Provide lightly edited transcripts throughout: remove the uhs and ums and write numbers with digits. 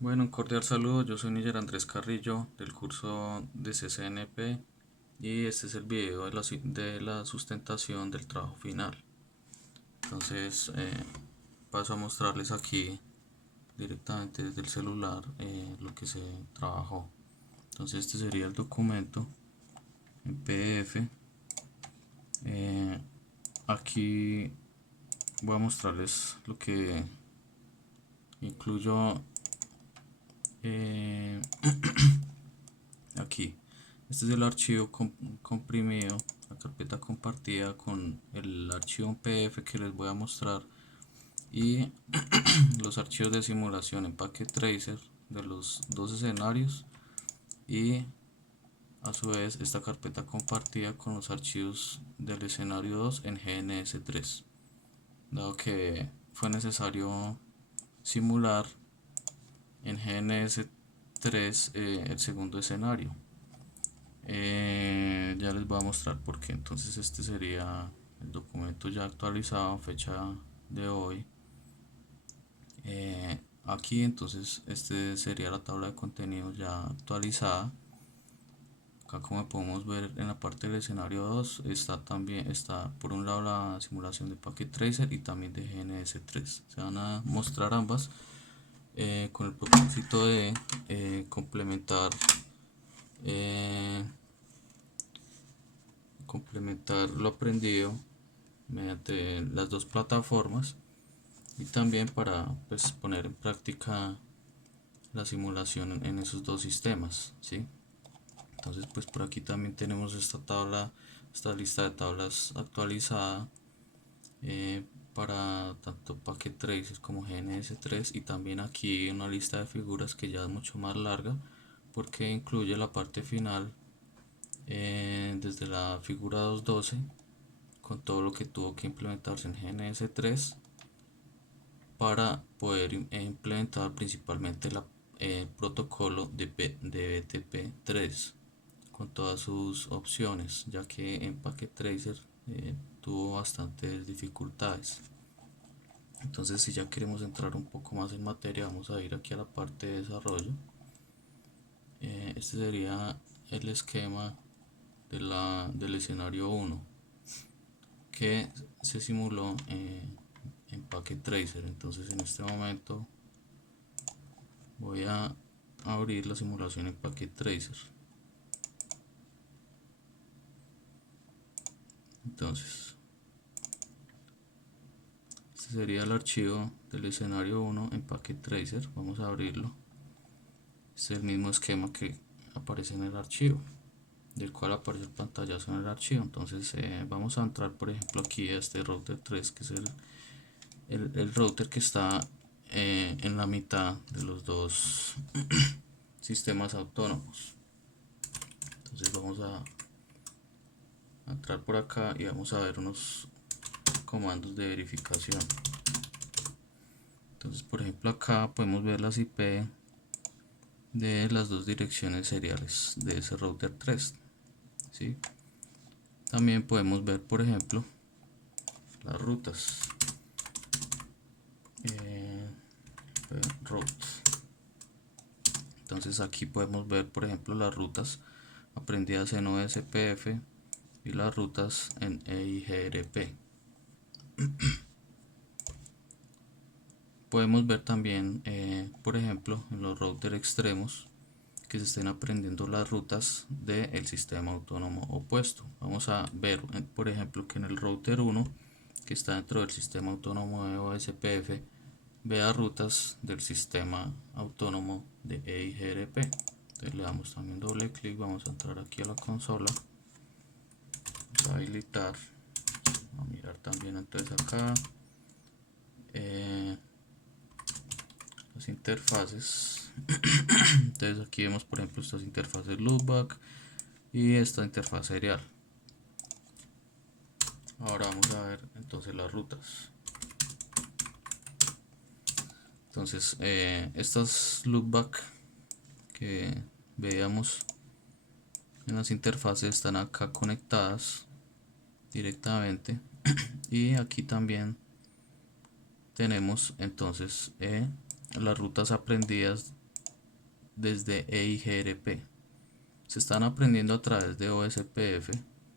Bueno, un cordial saludo, yo soy Níger Andrés Carrillo del curso de CCNP y este es el video de la sustentación del trabajo final. Entonces paso a mostrarles aquí directamente desde el celular lo que se trabajó. Entonces este sería el documento en PDF. Eh, Aquí voy a mostrarles lo que incluyo eh, aquí. Este es el archivo comprimido, la carpeta compartida con el archivo en PDF que les voy a mostrar y los archivos de simulación en Packet Tracer de los dos escenarios y a su vez esta carpeta compartida con los archivos del escenario 2 en GNS3, dado que fue necesario simular en GNS3 el segundo escenario. Ya les voy a mostrar por qué. Entonces este sería el documento ya actualizado, fecha de hoy. Aquí entonces este sería la tabla de contenidos ya actualizada. Acá, como podemos ver en la parte del escenario 2 está por un lado la simulación de Packet Tracer y también de GNS3. Se van a mostrar ambas con el propósito de complementar eh, complementar lo aprendido mediante las dos plataformas y también para pues, poner en práctica la simulación en esos dos sistemas, ¿sí? Entonces pues por aquí también tenemos esta lista de tablas actualizada para tanto Packet Tracer como GNS3, y también aquí una lista de figuras que ya es mucho más larga porque incluye la parte final desde la figura 212 con todo lo que tuvo que implementarse en GNS3 para poder implementar principalmente el protocolo de BTP3 con todas sus opciones, ya que en Packet Tracer tuvo bastantes dificultades. Entonces, si ya queremos entrar un poco más en materia, vamos a ir aquí a la parte de desarrollo. Este sería el esquema del escenario 1 que se simuló en Packet Tracer. Entonces en este momento voy a abrir la simulación en Packet Tracer. Entonces este sería el archivo del escenario 1 en Packet Tracer. Vamos a abrirlo. Este es el mismo esquema que aparece en el archivo, del cual aparece el pantallazo en el archivo. Entonces vamos a entrar por ejemplo aquí a este router 3, que es el router que está en la mitad de los dos sistemas autónomos. Entonces vamos a entrar por acá y vamos a ver unos comandos de verificación. Entonces por ejemplo acá podemos ver las IP de las dos direcciones seriales de ese router 3, ¿sí? También podemos ver por ejemplo las rutas eh, routes. Entonces aquí podemos ver por ejemplo las rutas aprendidas en OSPF y las rutas en EIGRP. Podemos ver también por ejemplo en los routers extremos que se estén aprendiendo las rutas del sistema autónomo opuesto. Vamos a ver por ejemplo que en el router 1, que está dentro del sistema autónomo de OSPF, vea rutas del sistema autónomo de EIGRP. Entonces le damos también doble clic, vamos a entrar aquí a la consola, a habilitar, a mirar también entonces acá las interfaces. Entonces aquí vemos por ejemplo estas interfaces loopback y esta interfaz serial. Ahora vamos a ver entonces las rutas. Entonces estas loopback que veíamos en las interfaces están acá conectadas directamente y aquí también tenemos entonces las rutas aprendidas desde EIGRP. Se están aprendiendo a través de OSPF,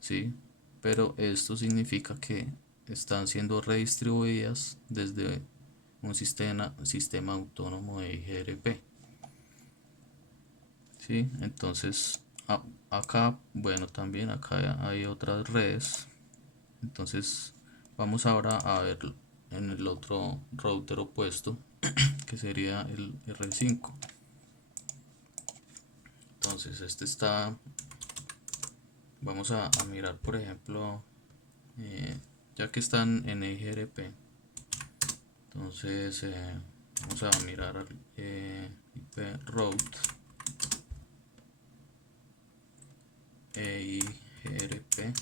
¿sí? Pero esto significa que están siendo redistribuidas desde un sistema autónomo de IGRP, ¿sí? Entonces, acá, bueno, también acá hay otras redes. Entonces, vamos ahora a ver en el otro router opuesto, que sería el R5. Entonces, este está, vamos a mirar, por ejemplo, ya que están en EIGRP. Entonces, vamos a mirar IP route EIGRP.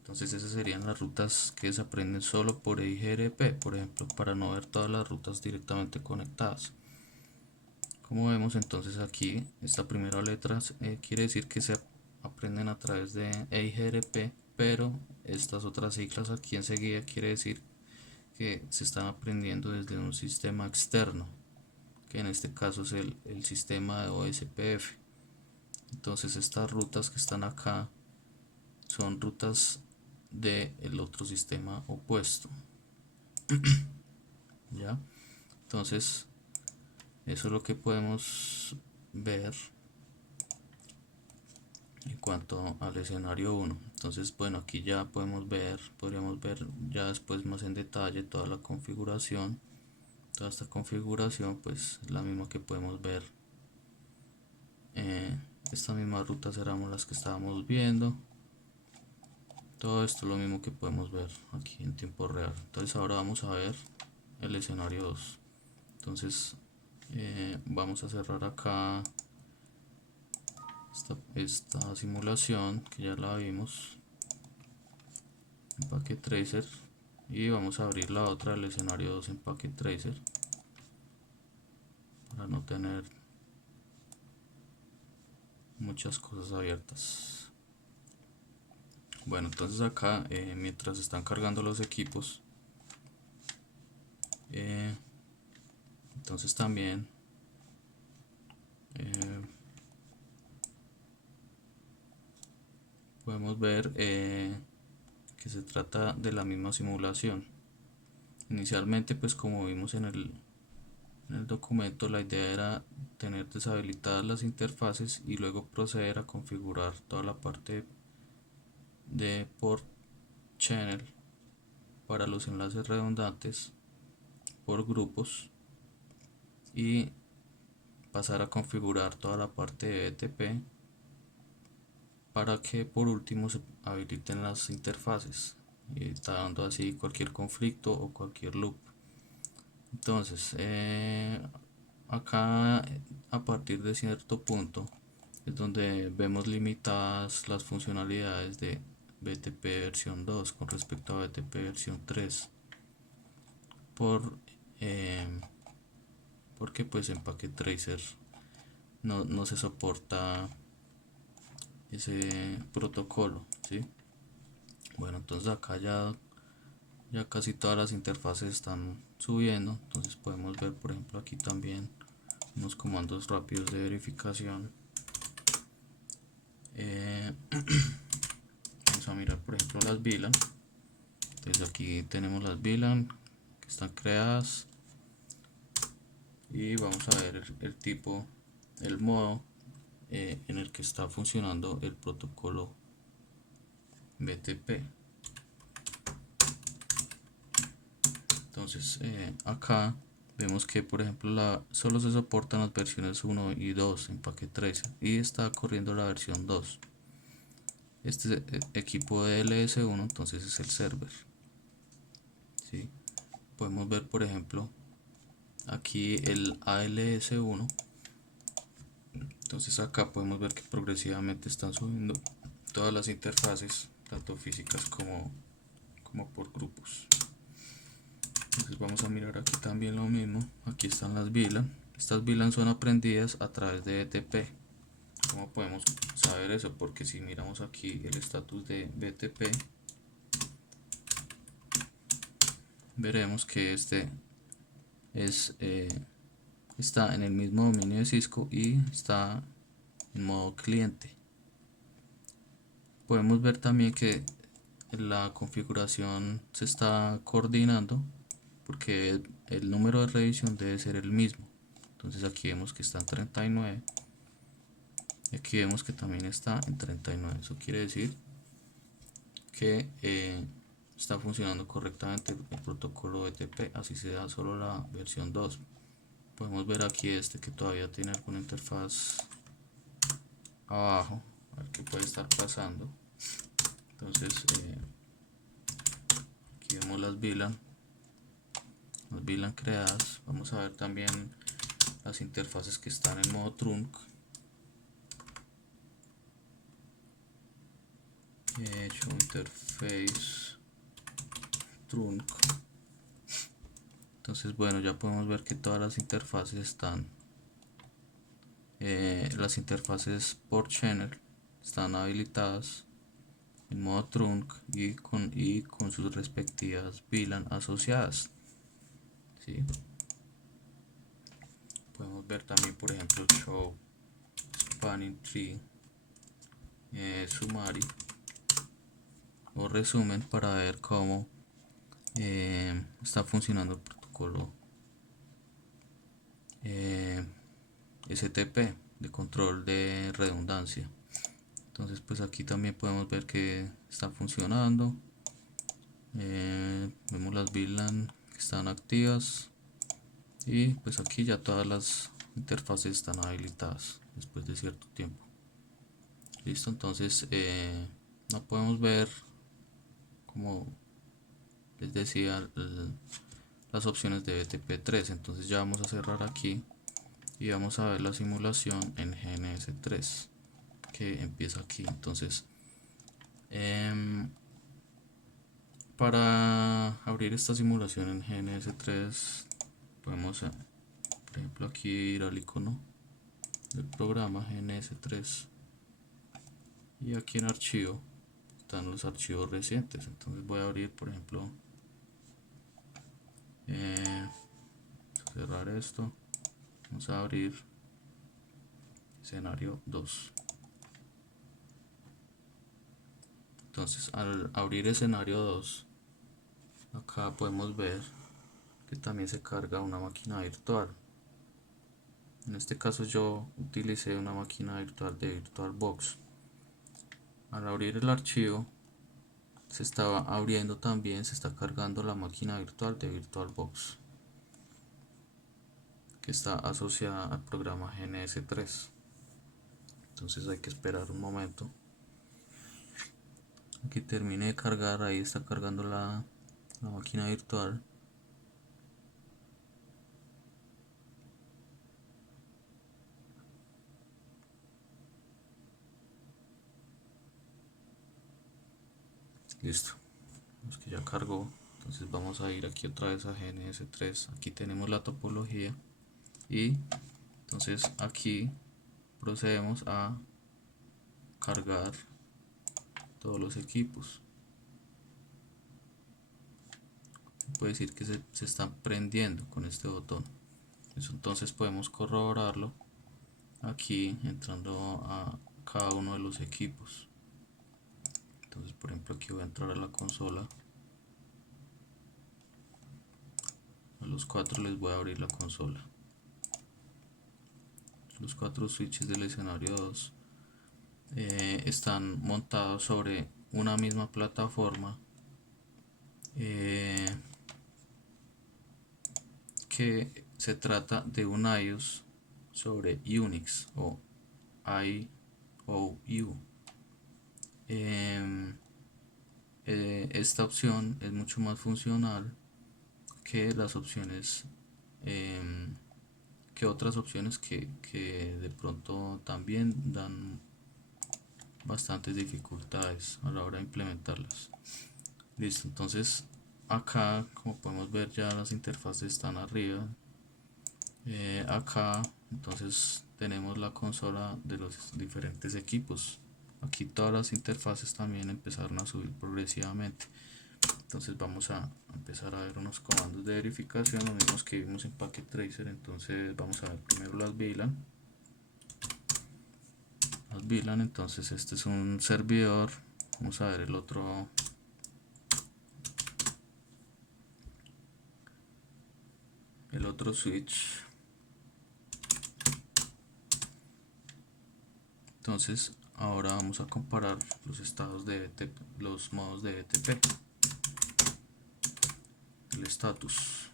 Entonces esas serían las rutas que se aprenden solo por EIGRP, por ejemplo, para no ver todas las rutas directamente conectadas. Como vemos, entonces aquí esta primera letra quiere decir que se aprenden a través de EIGRP, pero estas otras siglas aquí enseguida quiere decir que se están aprendiendo desde un sistema externo, que en este caso es el sistema de OSPF. Entonces estas rutas que están acá son rutas del otro sistema opuesto. ¿Ya? Entonces eso es lo que podemos ver en cuanto al escenario 1. Entonces, bueno, aquí ya podríamos ver ya después más en detalle toda la configuración. Toda esta configuración pues es la misma que podemos ver. Estas mismas rutas éramos las que estábamos viendo. Todo esto es lo mismo que podemos ver aquí en tiempo real. Entonces ahora vamos a ver el escenario 2. Entonces vamos a cerrar acá esta simulación que ya la vimos en Packet Tracer, y vamos a abrir la otra del escenario 2 en Packet Tracer para no tener muchas cosas abiertas. Bueno, entonces acá mientras están cargando los equipos, entonces también podemos ver que se trata de la misma simulación. Inicialmente, pues como vimos en el documento, la idea era tener deshabilitadas las interfaces y luego proceder a configurar toda la parte de port channel para los enlaces redundantes por grupos y pasar a configurar toda la parte de BTP para que por último se habiliten las interfaces, y está dando así cualquier conflicto o cualquier loop. Entonces acá a partir de cierto punto es donde vemos limitadas las funcionalidades de BTP versión 2 con respecto a BTP versión 3 porque pues en Packet Tracer no se soporta ese protocolo, ¿sí? Bueno, entonces acá ya casi todas las interfaces están subiendo. Entonces podemos ver, por ejemplo, aquí también unos comandos rápidos de verificación. Vamos a mirar, por ejemplo, las VLAN. Entonces aquí tenemos las VLAN que están creadas y vamos a ver el tipo, el modo en el que está funcionando el protocolo BTP. Entonces acá vemos que, por ejemplo, solo se soportan las versiones 1 y 2 en Packet Tracer y está corriendo la versión 2. Este equipo de LS1 entonces es el server, ¿sí? Podemos ver, por ejemplo, aquí el ALS1. Entonces acá podemos ver que progresivamente están subiendo todas las interfaces, tanto físicas como por grupos. Entonces vamos a mirar aquí también lo mismo. Aquí están las VLAN. Estas VLAN son aprendidas a través de BTP. ¿Cómo podemos saber eso? Porque si miramos aquí el estatus de BTP, veremos que este es está en el mismo dominio de Cisco y está en modo cliente. Podemos ver también que la configuración se está coordinando porque el número de revisión debe ser el mismo. Entonces aquí vemos que está en 39 y aquí vemos que también está en 39. Eso quiere decir que está funcionando correctamente el protocolo BTP, así sea solo la versión 2. Podemos ver aquí que todavía tiene alguna interfaz abajo, a ver qué puede estar pasando. Entonces aquí vemos las VLAN creadas. Vamos a ver también las interfaces que están en modo trunk. He hecho interface trunk. Entonces bueno, ya podemos ver que todas las interfaces están las interfaces por channel están habilitadas en modo trunk y con sus respectivas VLAN asociadas, ¿sí? Podemos ver también, por ejemplo, show spanning tree, summary o resumen para ver cómo está funcionando el protocolo STP de control de redundancia. Entonces pues aquí también podemos ver que está funcionando. Vemos las VLAN que están activas y pues aquí ya todas las interfaces están habilitadas después de cierto tiempo. Listo, entonces no podemos ver, como les decía, las opciones de BTP3. Entonces ya vamos a cerrar aquí y vamos a ver la simulación en GNS3 que empieza aquí. Entonces para abrir esta simulación en GNS3 podemos por ejemplo aquí ir al icono del programa GNS3 y aquí en archivo están los archivos recientes. Entonces voy a abrir, por ejemplo, cerrar esto, vamos a abrir escenario 2. Entonces al abrir escenario 2 acá podemos ver que también se carga una máquina virtual. En este caso yo utilicé una máquina virtual de VirtualBox. Al abrir el archivo se está abriendo también, se está cargando la máquina virtual de VirtualBox que está asociada al programa GNS3. Entonces hay que esperar un momento a que termine de cargar. Ahí está cargando la máquina virtual. Listo, es que ya cargó. Entonces vamos a ir aquí otra vez a GNS3. Aquí tenemos la topología y entonces aquí procedemos a cargar todos los equipos. Puede decir que se están prendiendo con este botón. Eso entonces podemos corroborarlo aquí entrando a cada uno de los equipos. Entonces por ejemplo aquí voy a entrar a la consola. A los 4 les voy a abrir la consola. Los 4 switches del escenario 2 están montados sobre una misma plataforma que se trata de un iOS sobre Unix o IOU. Esta opción es mucho más funcional que las opciones que otras opciones que de pronto también dan bastantes dificultades a la hora de implementarlas. Listo, entonces acá como podemos ver ya las interfaces están arriba. Acá entonces tenemos la consola de los diferentes equipos. Aquí todas las interfaces también empezaron a subir progresivamente. Entonces vamos a empezar a ver unos comandos de verificación, los mismos que vimos en Packet Tracer. Entonces vamos a ver primero las VLAN. Entonces este es un servidor. Vamos a ver el otro switch. Entonces ahora vamos a comparar los estados de BTP, los modos de BTP, el status.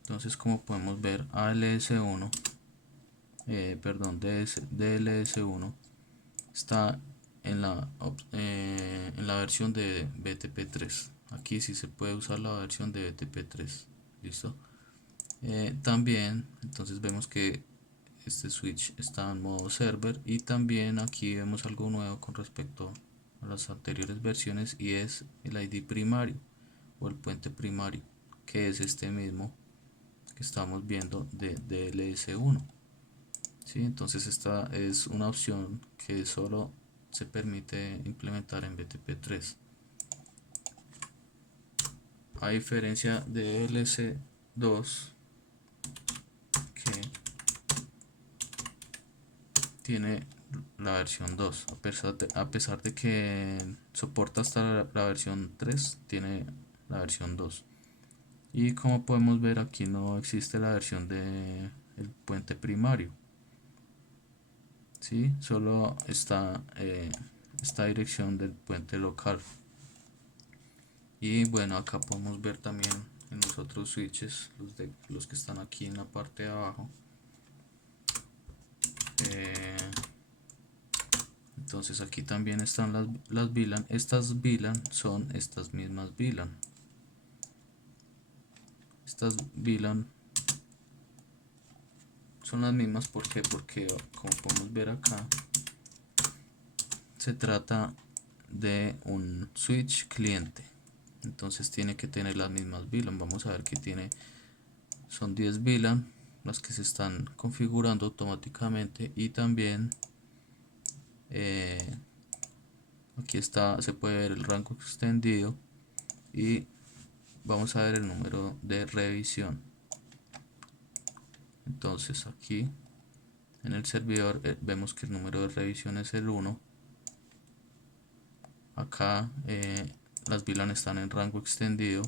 Entonces, como podemos ver, ALS1, DLS1 está en la versión de BTP3. Aquí sí se puede usar la versión de BTP3. Listo. También entonces vemos que este switch está en modo server, y también aquí vemos algo nuevo con respecto a las anteriores versiones, y es el ID primario o el puente primario, que es este mismo que estamos viendo de DLS1. ¿Sí? Entonces esta es una opción que solo se permite implementar en BTP3, a diferencia de DLS2, que tiene la versión 2, a pesar de que soporta hasta la versión 3, tiene la versión 2. Y como podemos ver, aquí no existe la versión de el puente primario, ¿sí? Solo está esta dirección del puente local. Y bueno, acá podemos ver también en los otros switches, los que están aquí en la parte de abajo. Entonces aquí también están las VLAN. Estas VLAN son estas mismas VLAN. Estas VLAN son las mismas, ¿por qué? Porque como podemos ver acá, se trata de un switch cliente. Entonces tiene que tener las mismas VLAN. Vamos a ver que son 10 VLAN las que se están configurando automáticamente, y también aquí se puede ver el rango extendido, y vamos a ver el número de revisión. Entonces aquí en el servidor vemos que el número de revisión es el 1. Acá las VLAN están en rango extendido.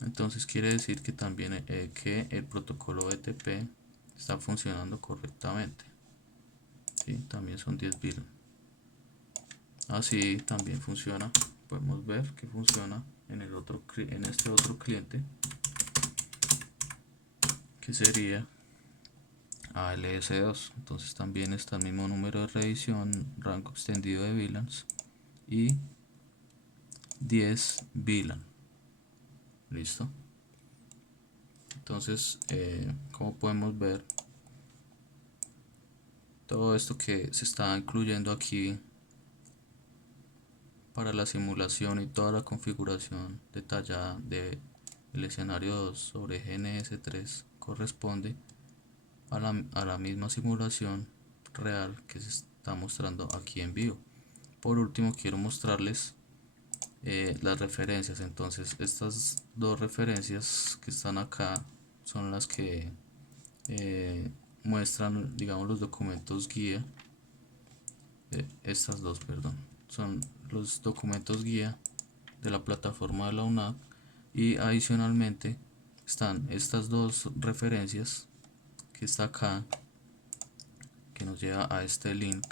Entonces quiere decir que también que el protocolo BTP está funcionando correctamente. ¿Sí? También son 10 VLAN. Así también funciona. Podemos ver que funciona en este otro cliente, que sería ALS2. Entonces también está el mismo número de revisión, rango extendido de VLANs y 10 VLAN. Listo. Entonces, como podemos ver, todo esto que se está incluyendo aquí para la simulación y toda la configuración detallada del escenario 2 sobre GNS3 corresponde a la misma simulación real que se está mostrando aquí en vivo. Por último, quiero mostrarles las referencias. Entonces estas dos referencias que están acá son las que muestran, digamos, los documentos guía. Estas dos, perdón, son los documentos guía de la plataforma de la UNAV, y adicionalmente están estas dos referencias que está acá, que nos lleva a este link,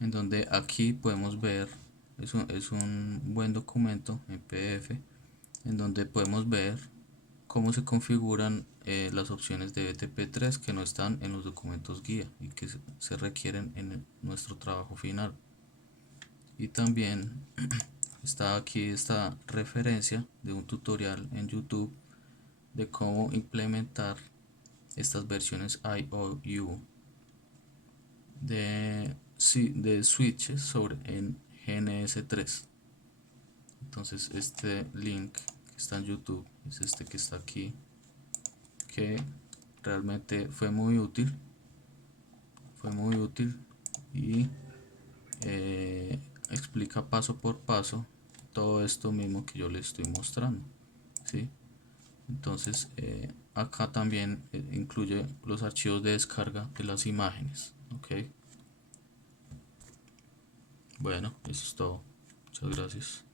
en donde aquí podemos ver, es un buen documento en PDF, en donde podemos ver cómo se configuran las opciones de BTP3 que no están en los documentos guía y que se requieren en nuestro trabajo final. Y también está aquí esta referencia de un tutorial en YouTube de cómo implementar estas versiones IOU de switches en GNS3. Entonces este link que está en YouTube es este que está aquí, que realmente fue muy útil, y explica paso por paso todo esto mismo que yo le estoy mostrando, ¿sí? Entonces acá también incluye los archivos de descarga de las imágenes, ok. Bueno, eso es todo. Muchas gracias.